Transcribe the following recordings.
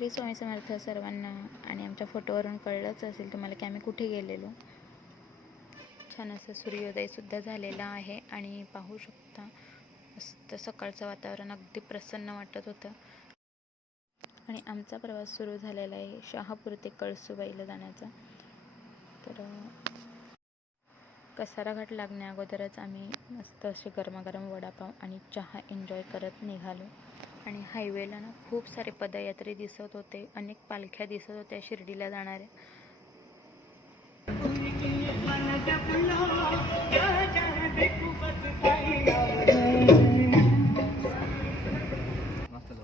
श्री स्वामी समर्थ सर्वांना आणि आमच्या फोटोवरून कळलंच असेल तुम्हाला की आम्ही कुठे गेलेलो. छान असं सूर्योदयसुद्धा झालेला आहे आणि पाहू शकता मस्त सकाळचं वातावरण अगदी प्रसन्न वाटत होतं. आणि आमचा प्रवास सुरू झालेला आहे शहापूर ते कळसूबाईला जाण्याचा. तर कसारा घाट लागण्या अगोदरच आम्ही मस्त असे गरमागरम वडापाव आणि चहा एन्जॉय करत निघालो. आणि हायवेला ना खूप सारे पदयात्रे दिसत होते. अनेक पालख्या दिसत होत्या शिर्डीला जाणाऱ्या.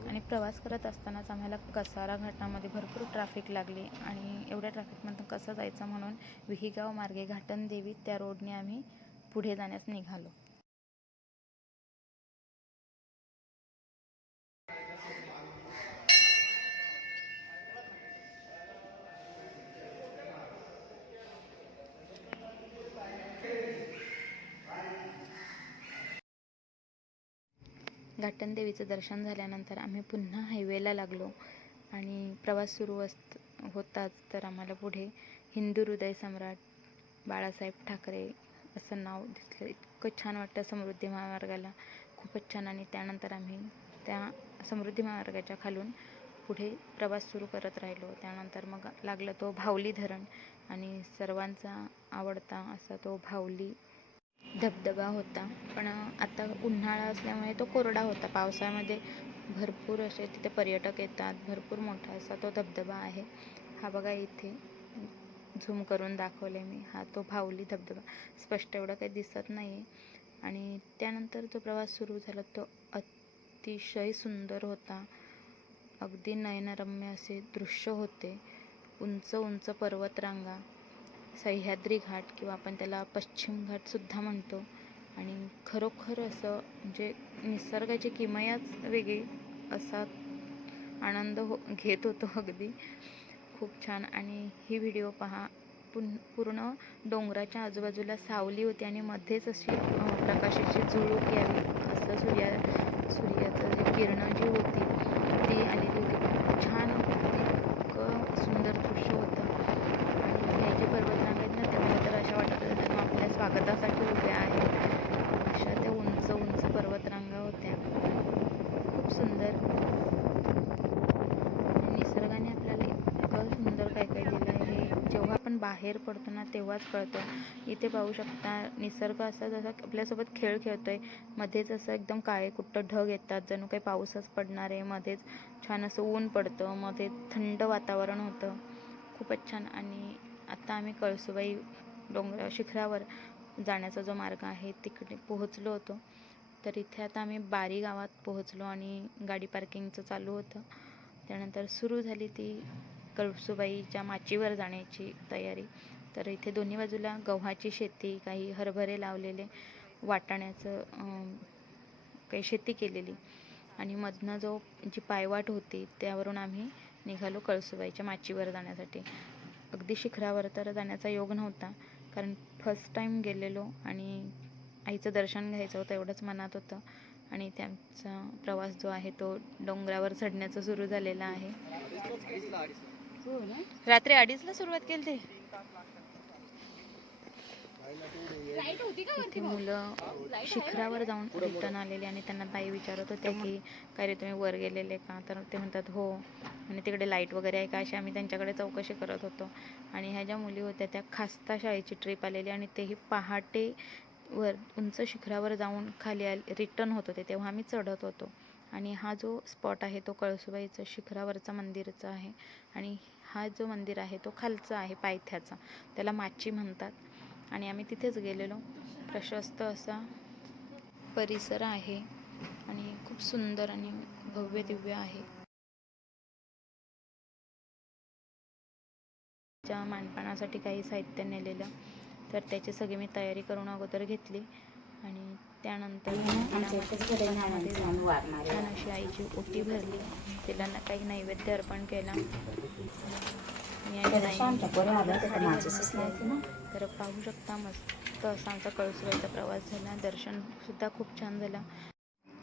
आणि प्रवास करत असतानाच आम्हाला कसारा घाटामध्ये भरपूर ट्रॅफिक लागली. आणि एवढ्या ट्रॅफिकमधून कसं जायचं म्हणून विहीगाव मार्गे घाटन देवी त्या रोडने आम्ही पुढे जाण्यास निघालो. घाटन देवीचं दर्शन झाल्यानंतर आम्ही पुन्हा हायवेला लागलो. आणि प्रवास सुरू असत होताच तर आम्हाला पुढे हिंदू हृदय सम्राट बाळासाहेब ठाकरे असं नाव दिसलं. इतकं छान वाटतं समृद्धी महामार्गाला. खूपच छान. आणि त्यानंतर आम्ही त्या समृद्धी महामार्गाच्या खालून पुढे प्रवास सुरू करत राहिलो. त्यानंतर मग लागलं तो भावली धरण. आणि सर्वांचा आवडता असा तो भावली धबधबा होता. पण आता उन्हाळा असल्यामुळे तो कोरडा होता. पावसाळ्यामध्ये भरपूर असे तिथे पर्यटक येतात. भरपूर मोठा असा तो धबधबा आहे. हा बघा इथे. झूम करून दाखवले मी. हा तो भावली धबधबा. स्पष्ट एवढं काही दिसत नाही आहे आणि त्यानंतर जो प्रवास सुरू झाला तो अतिशय सुंदर होता. अगदी नयनरम्य असे दृश्य होते. उंच उंच पर्वतरांगा. सह्याद्री घाट किंवा आपण त्याला पश्चिम घाटसुद्धा म्हणतो. आणि खरोखर असं म्हणजे निसर्गाची किमयाच वेगळी असा आनंद हो घेत होतो अगदी. खूप छान. आणि ही व्हिडिओ पहा पुन पूर्ण डोंगराच्या आजूबाजूला सावली होती आणि मध्येच अशी प्रकाशाची झुळूक यावी असं सूर्या सूर्याचं जे किरणं जी होती ती आलेली होती खूप छान इतकं सुंदर दृश्य होतं आणि हे जे पर्वतरांगा आहेत ना ते मला तर अशा वाटत होत्या जणू आपल्या स्वागतासाठी उभ्या आहेत अशा त्या उंच उंच पर्वतरांगा होत्या खूप सुंदर आणि निसर्गाने आपल्याला इतकं सुंदर काय काय दिलं आहे हे जेव्हा आपण बाहेर पडतो ना तेव्हाच कळतं. इथे पाहू शकता निसर्ग असा जसा आपल्यासोबत खेळ खेळतो आहे मध्येच असं एकदम काळे कुट्ट ढग येतात. जणू काही पाऊसच पडणार आहे. मध्येच छान असं ऊन पडतं. मध्ये थंड वातावरण होतं. खूपच छान. आणि आता आम्ही कळसुबाई डोंगर शिखरावर जाण्याचा जो मार्ग आहे तिकडे पोहोचलो होतो. तर इथे आता आम्ही बारी गावात पोहोचलो आणि गाडी पार्किंगचं चालू होतं. त्यानंतर सुरू झाली ती कळसुबाईच्या माचीवर जाण्याची तयारी. तर इथे दोन्ही बाजूला गव्हाची शेती काही हरभरे लावलेले वाटाण्याचं काही शेती केलेली. आणि मधनं जो जी पायवाट होती त्यावरून आम्ही निघालो कळसुबाईच्या माचीवर जाण्यासाठी. अगदी शिखरावर तर जाण्याचा योग नव्हता कारण फर्स्ट टाईम गेलेलो आणि आईचं दर्शन घ्यायचं होतं एवढंच मनात होतं. आणि त्यांचा प्रवास जो आहे तो डोंगरावर चढण्याचा सुरू झालेला आहे. रात्री अडीचला सुरुवात केली ते इथे मुलं शिखरावर जाऊन रिटर्न आलेले आणि त्यांना ताई विचारत होत्या की काय रे तुम्ही वर गेलेले का? तर ते म्हणतात हो. आणि तिकडे लाइट वगैरे आहे का? अशी आम्ही त्यांच्याकडे चौकशी करत होतो. आणि ह्या ज्या मुली होत्या त्या खास्ता शाळेची ट्रिप आलेली आणि तेही पहाटे वर उंच शिखरावर जाऊन खाली आले रिटर्न होत होते. तेव्हा आम्ही चढत होतो. आणि हा जो स्पॉट आहे तो कळसुबाईचं शिखरावरचा मंदिरचा आहे. आणि हा जो मंदिर आहे तो खालचा आहे पायथ्याचा. त्याला माची म्हणतात. आणि आम्ही तिथेच गेलेलो. प्रशस्त असा परिसर आहे आणि खूप सुंदर आणि भव्य दिव्य आहे. च्या मांडपानासाठी काही साहित्य नेलेलं तर त्याची सगळी मी तयारी करून अगोदर घेतली. आणि त्यानंतर छान अशी आईची ओटी भरली. तिला ना काही नैवेद्य अर्पण केला. मी तर पाहू शकता मस्त असा आमचा कळसुबाईचा प्रवास झाला. दर्शन सुद्धा खूप छान झाला.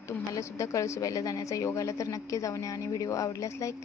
तुम्हाला सुद्धा कळसुबाईला जाण्याचा योग आला तर नक्की जाऊन या आणि व्हिडिओ आवडल्यास लाईक